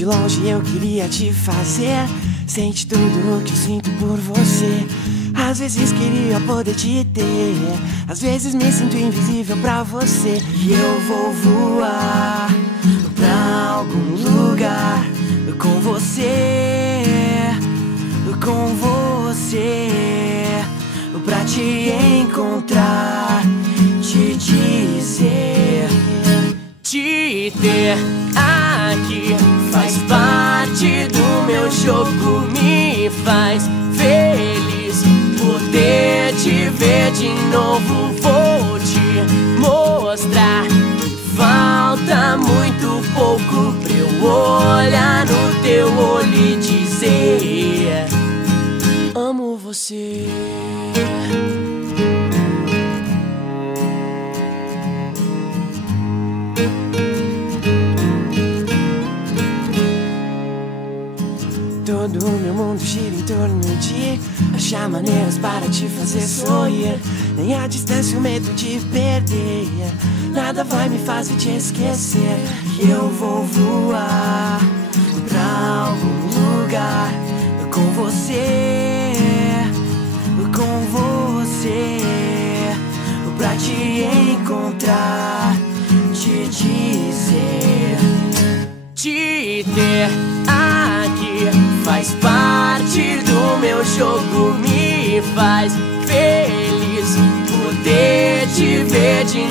de longe eu queria te fazer sente tudo o que eu sinto por você. Às vezes queria poder te ter, às vezes me sinto invisível pra você. E eu vou voar pra algum lugar com você, com você, pra te encontrar, te dizer. Te ter aqui faz parte do meu jogo, me faz feliz poder te ver de novo. Vou te mostrar que falta muito pouco pra eu olhar no teu olho e dizer: amo você. Todo o meu mundo gira em torno de achar maneiras para te fazer sorrir. Nem a distância, o medo de perder, nada vai me fazer te esquecer. E eu vou voar pra algum lugar com você, pra te encontrar, te dizer. Te ter aqui faz parte do meu jogo, me faz feliz poder te ver de novo.